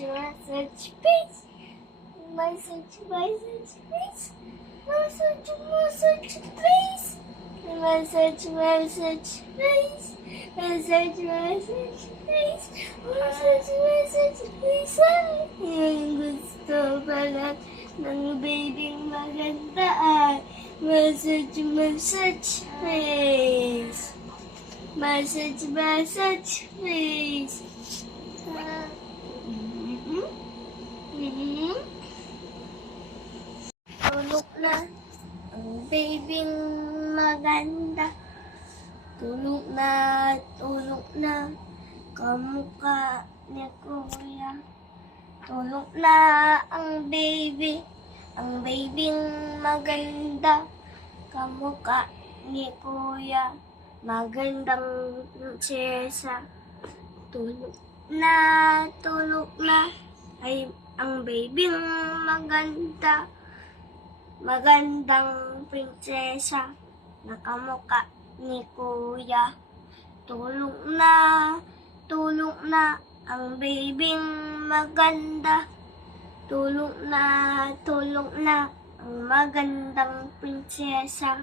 my search page. My search, my search page. My search, my search page. My search, my search page. My search, my search page. My search, my search page. Ang gusto pala ng baby'ng maganda ay my search, my search page. My search, my search page. Uh, Tulog na ang babying maganda. Tulog na, tulog na, kamukha ni kuya. Tulog na ang baby, ang babying maganda. Kamukha ni kuya, magandang prinsesa. Tulog na, tulog na, ay ang babying maganda. Magandang prinsesa, nakamukha ni kuya. Tulog na, tulog na, ang babying maganda. Tulog na, tulog na, ang magandang prinsesa.